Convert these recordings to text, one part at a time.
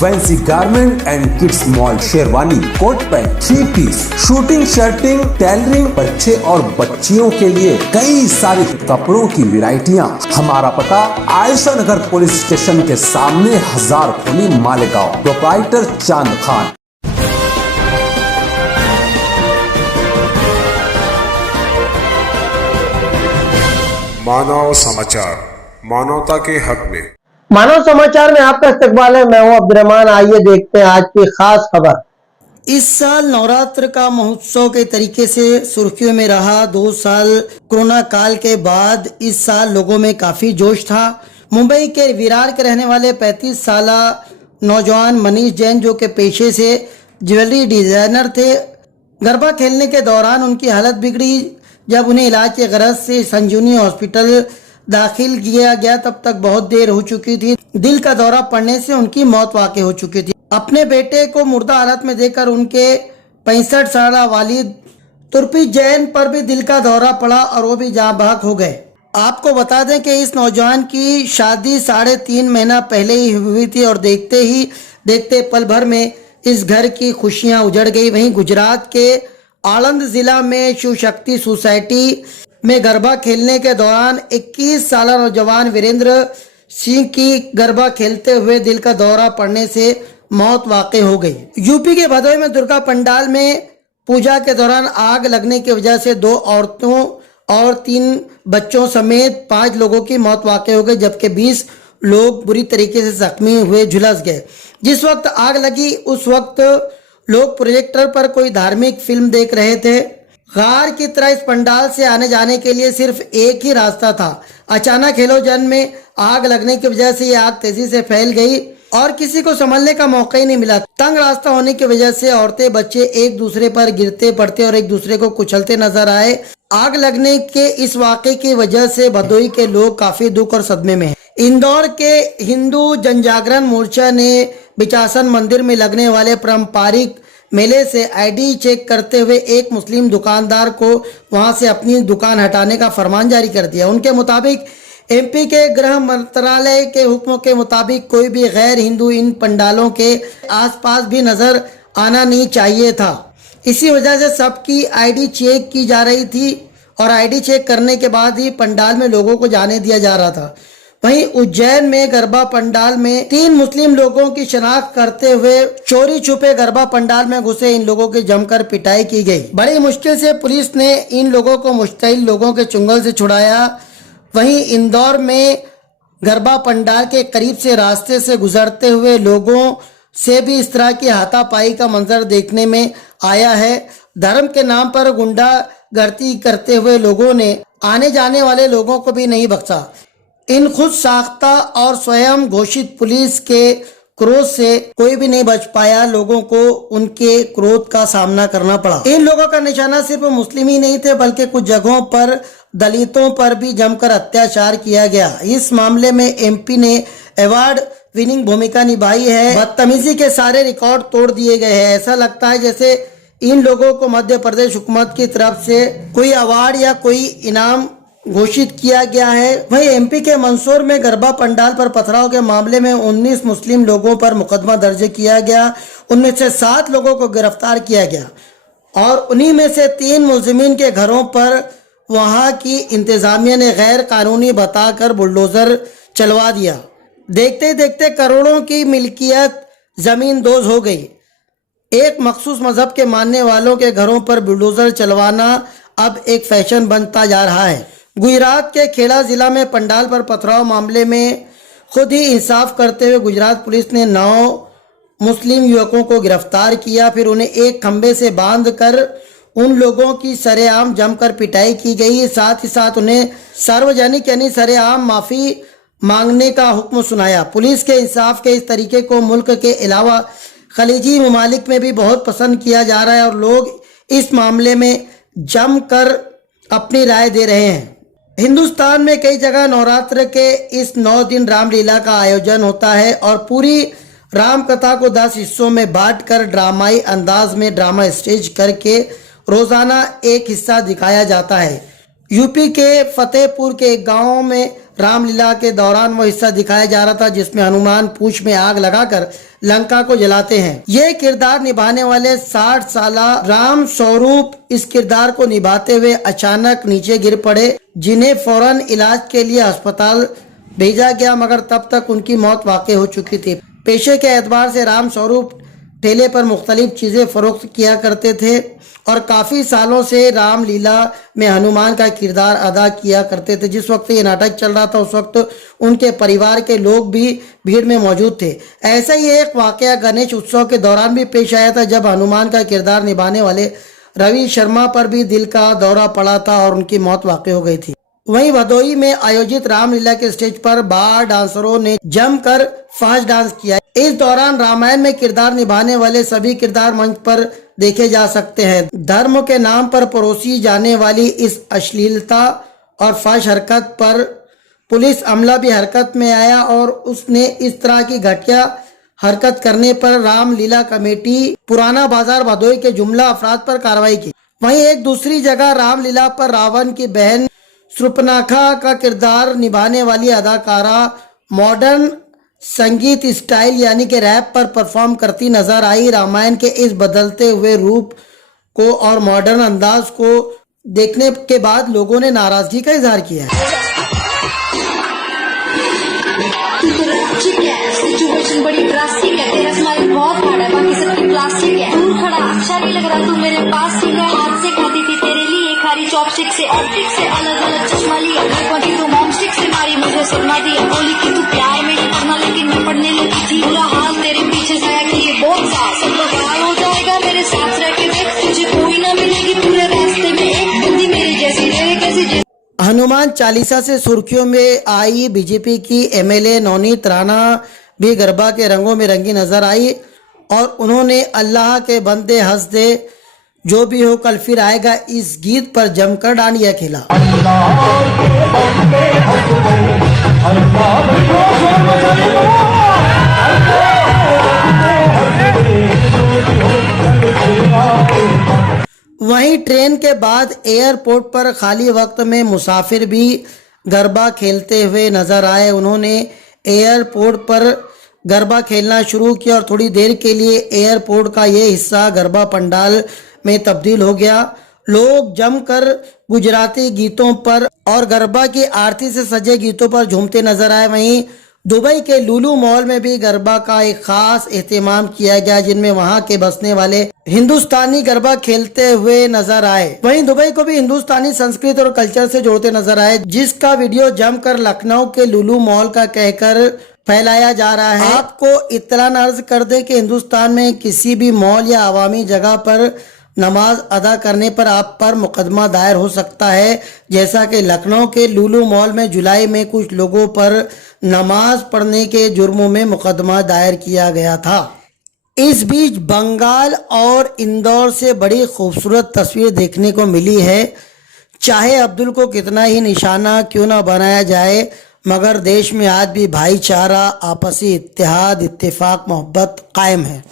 Fancy garment and kids mall, sherwani, coat pant, 3 piece, suiting, shirting, tailoring, बच्चे और बच्चियों के लिए कई सारे कपड़ों की वैरायटियां। हमारा पता आयशा नगर पुलिस स्टेशन के सामने, हजार खोली, मालेगांव। प्रोप्राइटर चांद खान। मानव समाचार, मानवता के हक में। मानव समाचार में आपका इस्तकबाल है। मैं हूं अब्दुर्रहमान। आइए देखते हैं आज की खास खबर। इस साल नवरात्र का महोत्सव के तरीके से सुर्खियों में रहा। 2 साल कोरोना काल के बाद इस साल लोगों में काफी जोश था। मुंबई के विरार के रहने वाले 35 साल नौजवान मनीष जैन, जो कि पेशे से ज्वेलरी डिजाइनर थे, गरबा खेलने के दौरान उनकी हालत बिगड़ी। जब उन्हें इलाज के गरज से संजीवनी हॉस्पिटल दाखिल किया गया, तब तक बहुत देर हो चुकी थी। दिल का दौरा पड़ने से उनकी मौत वाक़ई हो चुकी थी। अपने बेटे को मुर्दा हालत में देखकर उनके 65 साल वालिद तुर्पी जैन पर भी दिल का दौरा पड़ा और वो भी जाँ बहक हो गए। आपको बता दें कि इस नौजवान की शादी 3.5 महीना पहले ही हुई थी और देखते ही देखते पल भर में इस घर की खुशियां उजड़ गई। वहीं गुजरात के आणंद जिला में शिव शक्ति सोसाइटी में गरबा खेलने के दौरान 21 साल नौजवान वीरेंद्र सिंह की गरबा खेलते हुए दिल का दौरा पड़ने से मौत वाक़ई हो गई। यूपी के भदोही में दुर्गा पंडाल में पूजा के दौरान आग लगने की वजह से 2 औरतों और 3 बच्चों समेत 5 लोगों की मौत वाक़ई हो गई, जबकि 20 लोग बुरी तरीके से जख्मी हुए, झुलस गए। जिस वक्त आग लगी उस वक्त लोग प्रोजेक्टर पर कोई धार्मिक फिल्म देख रहे थे। गार की तरह इस पंडाल से आने जाने के लिए सिर्फ एक ही रास्ता था। अचानक हेलोजन में आग लगने की वजह से ये आग तेजी से फैल गई और किसी को संभलने का मौका ही नहीं मिला। तंग रास्ता होने की वजह से औरतें, बच्चे एक दूसरे पर गिरते पड़ते और एक दूसरे को कुचलते नजर आए। आग लगने के इस वाक़े की वजह से भदोही के लोग काफी दुख और सदमे में हैं। इंदौर के हिंदू जनजागरण मोर्चा ने बिचासन मंदिर में लगने वाले पारंपरिक मेले से आईडी चेक करते हुए एक मुस्लिम दुकानदार को वहां से अपनी दुकान हटाने का फरमान जारी कर दिया। उनके मुताबिक एमपी के गृह मंत्रालय के हुक्मों के मुताबिक कोई भी गैर हिंदू इन पंडालों के आसपास भी नजर आना नहीं चाहिए था। इसी वजह से सबकी आईडी चेक की जा रही थी और आईडी चेक करने के बाद ही पंडाल में लोगों को जाने दिया जा रहा था। वहीं उज्जैन में गरबा पंडाल में 3 मुस्लिम लोगों की शनाख्त करते हुए चोरी छुपे गरबा पंडाल में घुसे इन लोगों की जमकर पिटाई की गई। बड़ी मुश्किल से पुलिस ने इन लोगों को मुश्तिल लोगों के चुंगल से छुड़ाया। वहीं इंदौर में गरबा पंडाल के करीब से रास्ते से गुजरते हुए लोगों से भी इस तरह की हाथापाई का मंजर देखने में आया है। धर्म के नाम पर गुंडागर्दी करते हुए लोगों ने आने जाने वाले लोगों को भी नहीं बख्शा। इन खुद साख्ता और स्वयं घोषित पुलिस के क्रोध से कोई भी नहीं बच पाया। लोगों को उनके क्रोध का सामना करना पड़ा। इन लोगों का निशाना सिर्फ मुस्लिम ही नहीं थे, बल्कि कुछ जगहों पर दलितों पर भी जमकर अत्याचार किया गया। इस मामले में एमपी ने अवार्ड विनिंग भूमिका निभाई है। बदतमीजी के सारे रिकॉर्ड तोड़ दिए गए हैं। ऐसा लगता है जैसे इन लोगों को मध्य प्रदेश हुकूमत की तरफ से कोई अवार्ड या कोई इनाम घोषित किया गया है। वहीं एमपी के मंदसौर में गरबा पंडाल पर पथराव के मामले में 19 मुस्लिम लोगों पर मुकदमा दर्ज किया गया। उनमें से 7 लोगों को गिरफ्तार किया गया और उन्हीं में से 3 मुलजिमीन के घरों पर वहां की इंतजामिया ने गैर कानूनी बताकर बुलडोजर चलवा दिया। देखते देखते करोड़ों की मिल्कियत जमीन दोज हो गई। एक मखसूस मजहब के मानने वालों के घरों पर बुलडोजर चलवाना अब एक फैशन बनता जा रहा है। गुजरात के खेड़ा जिला में पंडाल पर पथराव मामले में खुद ही इंसाफ करते हुए गुजरात पुलिस ने 9 मुस्लिम युवकों को गिरफ्तार किया। फिर उन्हें एक खंबे से बांधकर उन लोगों की सरेआम जमकर पिटाई की गई। साथ ही साथ उन्हें सार्वजनिक यानी सरेआम माफी मांगने का हुक्म सुनाया। पुलिस के इंसाफ के इस तरीके को मुल्क के अलावा खलीजी ममालिक में भी बहुत पसंद किया जा रहा है और लोग इस मामले में जमकर अपनी राय दे रहे हैं। हिंदुस्तान में कई जगह नवरात्र के इस 9 दिन रामलीला का आयोजन होता है और पूरी राम कथा को 10 हिस्सों में बांटकर ड्रामाई अंदाज में ड्रामा स्टेज करके रोजाना एक हिस्सा दिखाया जाता है। यूपी के फतेहपुर के एक गांव में रामलीला के दौरान वो हिस्सा दिखाया जा रहा था जिसमें हनुमान पूंछ में आग लगाकर लंका को जलाते हैं। ये किरदार निभाने वाले 60 साला राम स्वरूप इस किरदार को निभाते हुए अचानक नीचे गिर पड़े, जिन्हें फौरन इलाज के लिए अस्पताल भेजा गया, मगर तब तक उनकी मौत वाकई हो चुकी थी। पेशे के एतबार से राम स्वरूप ठेले पर मुख्तलिफ चीजें फरोख्त किया करते थे और काफी सालों से रामलीला में हनुमान का किरदार अदा किया करते थे। जिस वक्त ये नाटक चल रहा था उस वक्त उनके परिवार के लोग भी भीड़ में मौजूद थे। ऐसा ही एक वाकया गणेश उत्सव के दौरान भी पेश आया था, जब हनुमान का किरदार निभाने वाले रवि शर्मा पर भी दिल का दौरा पड़ा था और उनकी मौत वाकई हो गई थी। वहीं भदोही में आयोजित रामलीला के स्टेज पर बार डांसरों ने जमकर फास्ट डांस किया। इस दौरान रामायण में किरदार निभाने वाले सभी किरदार मंच पर देखे जा सकते हैं। धर्म के नाम पर परोसी जाने वाली इस अश्लीलता और फास्ट हरकत पर पुलिस अमला भी हरकत में आया और उसने इस तरह की घटिया हरकत करने पर रामलीला कमेटी पुराना बाजार भदोही के जुमला अफराद पर कार्रवाई की। वहीं एक दूसरी जगह रामलीला पर रावण की बहन सुर्पनखा का किरदार निभाने वाली अदाकारा मॉडर्न संगीत स्टाइल यानी कि रैप पर परफॉर्म करती नजर आई। रामायण के इस बदलते हुए रूप को और मॉडर्न अंदाज को देखने के बाद लोगों ने नाराजगी का इजहार किया है। सिचुएशन बड़ी ड्रास्टिक है, तेरा स्माइल बहुत हार्ड है, बाकी सबकी प्लास्टिक है। दूर खड़ा अच्छा नहीं लग रहा, तू मेरे पास ही रह। हाथ से खाती थी तेरे लिए खारी चॉपस्टिक से, ऑप्टिक से अलग अलग चश्मा लिया। मैं पहुंची तू मॉमस्टिक से मारी, मुझे सदमा दिया। बोली कि तू प्यार में ही पढ़ना, लेकिन मैं पढ़ने लगी थी। बुरा हाल तेरे पीछे साया कि ये बहुत सा सब बवाल हो जाएगा मेरे साथ रह के देख, तुझे कोई ना मिलेगी पूरे रास्ते में एक बंदी मेरी जैसी रहे कैसी। हनुमान चालीसा से सुर्खियों में आई बीजेपी की एमएलए नवनीत राणा भी गरबा के रंगों में रंगी नजर आई और उन्होंने अल्लाह के बंदे हंस दे जो भी हो कल फिर आएगा इस गीत पर जमकर डांडिया खेला। वहीं ट्रेन के बाद एयरपोर्ट पर खाली वक्त में मुसाफिर भी गरबा खेलते हुए नजर आए। उन्होंने एयरपोर्ट पर गरबा खेलना शुरू किया और थोड़ी देर के लिए एयरपोर्ट का ये हिस्सा गरबा पंडाल में तब्दील हो गया। लोग जमकर गुजराती गीतों पर और गरबा की आरती से सजे गीतों पर झूमते नजर आए। वहीं दुबई के लुलु मॉल में भी गरबा का एक खास एहतमाम किया गया, जिनमें वहां के बसने वाले हिंदुस्तानी गरबा खेलते हुए नजर आए। वहीं दुबई को भी हिंदुस्तानी संस्कृति और कल्चर से जोड़ते नजर आए, जिसका वीडियो जमकर लखनऊ के लुलु मॉल का कहकर फैलाया जा रहा है। आपको इत्तलान अर्ज कर दे कि हिंदुस्तान में किसी भी मॉल या अवामी जगह पर नमाज अदा करने पर आप पर मुकदमा दायर हो सकता है, जैसा कि लखनऊ के लुलु मॉल में जुलाई में कुछ लोगों पर नमाज पढ़ने के जुर्मों में मुकदमा दायर किया गया था। इस बीच बंगाल और इंदौर से बड़ी खूबसूरत तस्वीर देखने को मिली है। चाहे अब्दुल को कितना ही निशाना क्यों ना बनाया जाए, मगर देश में आज भी भाईचारा, आपसी इत्तेहाद, इत्तेफाक, मोहब्बत कायम है।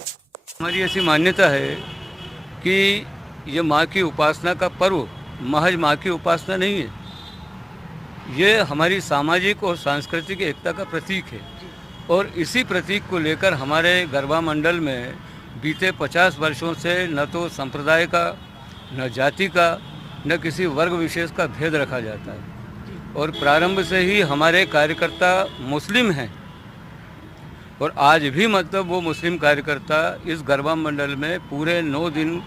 हमारी ऐसी मान्यता है कि ये माँ की उपासना का पर्व महज माँ की उपासना नहीं है, ये हमारी सामाजिक और सांस्कृतिक एकता का प्रतीक है। और इसी प्रतीक को लेकर हमारे गरबा मंडल में बीते 50 वर्षों से न तो संप्रदाय का, न जाति का, न किसी वर्ग विशेष का भेद रखा जाता है। और प्रारंभ से ही हमारे कार्यकर्ता मुस्लिम हैं और आज भी मतलब वो मुस्लिम कार्यकर्ता इस गरबा मंडल में पूरे 9 दिन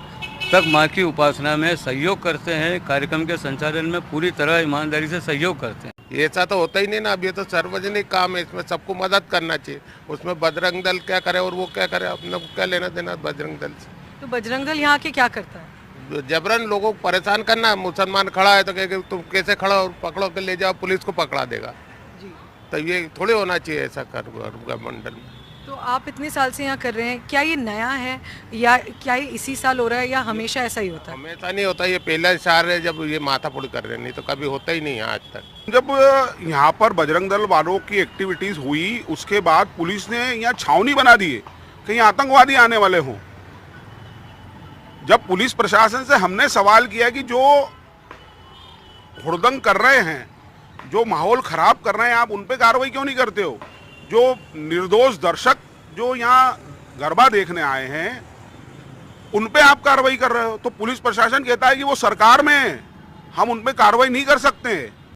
तक माँ की उपासना में सहयोग करते हैं। कार्यक्रम के संचालन में पूरी तरह ईमानदारी से सहयोग करते हैं। ऐसा तो होता ही नहीं ना, अब ये तो सार्वजनिक काम है, इसमें सबको मदद करना चाहिए। उसमें बजरंग दल क्या करे और वो क्या करे, अपने को क्या लेना देना बजरंग दल से। तो बजरंग दल यहाँ के क्या करता है? जबरन लोगों को परेशान करना। मुसलमान खड़ा है तो कहे तुम कैसे खड़ा और पकड़ो के ले जाओ, पुलिस को पकड़ा देगा जी। तो ये थोड़े होना चाहिए ऐसा गरबा मंडल में। तो आप इतने साल से यहाँ कर रहे हैं, क्या ये नया है या क्या ये इसी साल हो रहा है या हमेशा ऐसा ही होता है? हमेशा नहीं होता, ये पहला साल है जब ये माथापुड़ कर रहे हैं, नहीं तो कभी होता ही नहीं है आज तक। जब यहाँ पर बजरंग दल वालों की एक्टिविटीज हुई उसके बाद पुलिस ने यहाँ छावनी बना दी है, कहीं आतंकवादी आने वाले हों। जब पुलिस प्रशासन से हमने सवाल किया कि जो हुड़दंग कर रहे हैं, जो माहौल खराब कर रहे हैं, आप उन पे कार्रवाई क्यों नहीं करते हो? जो निर्दोष दर्शक जो यहाँ गरबा देखने आए हैं उन पे आप कार्रवाई कर रहे हो। तो पुलिस प्रशासन कहता है कि वो सरकार में है, हम उन पे कार्रवाई नहीं कर सकते।